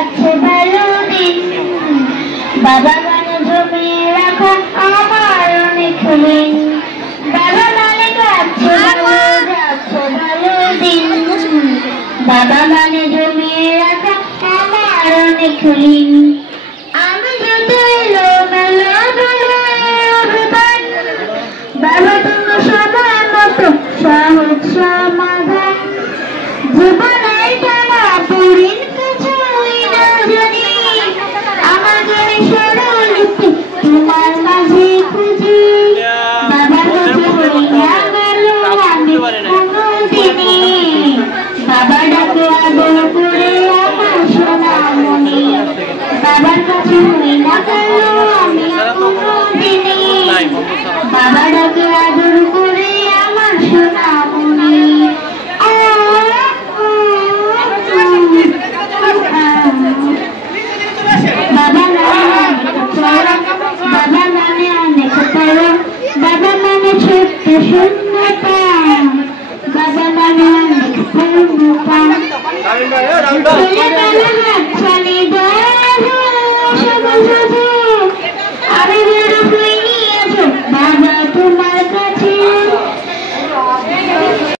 যাচ্ছে ভালো দিন বাবা মানে জমিয়ে রাখা আমার অনেক ঋণ বাবা মানে যাচ্ছে ভালো দিন বাবা মানে জমিয়ে রাখা আমার অনেক ঋণ আমি যত এলোমেলো অভিমান বাবা তোমার সময় মতো সহজ সমাধান জীবনের টানা পড়িন কিছুই না জানি আমাদের স্মরণলিপি তোমার মাঝে খুঁজি বাবার কাছে হইয়া গেল আমি কোনোদিনই বাবা ডাকে আদর করে আমার সোনামণি বাবার কাছে হইয়া গেল আমি কোনোদিনই বাবা ডাকে আদর করে আমার সোনামণি বাবা মানে অনেক বড় বাবা মানে ছোট্ট শূন্যতা বাবা মানে অনেক পূর্ণতা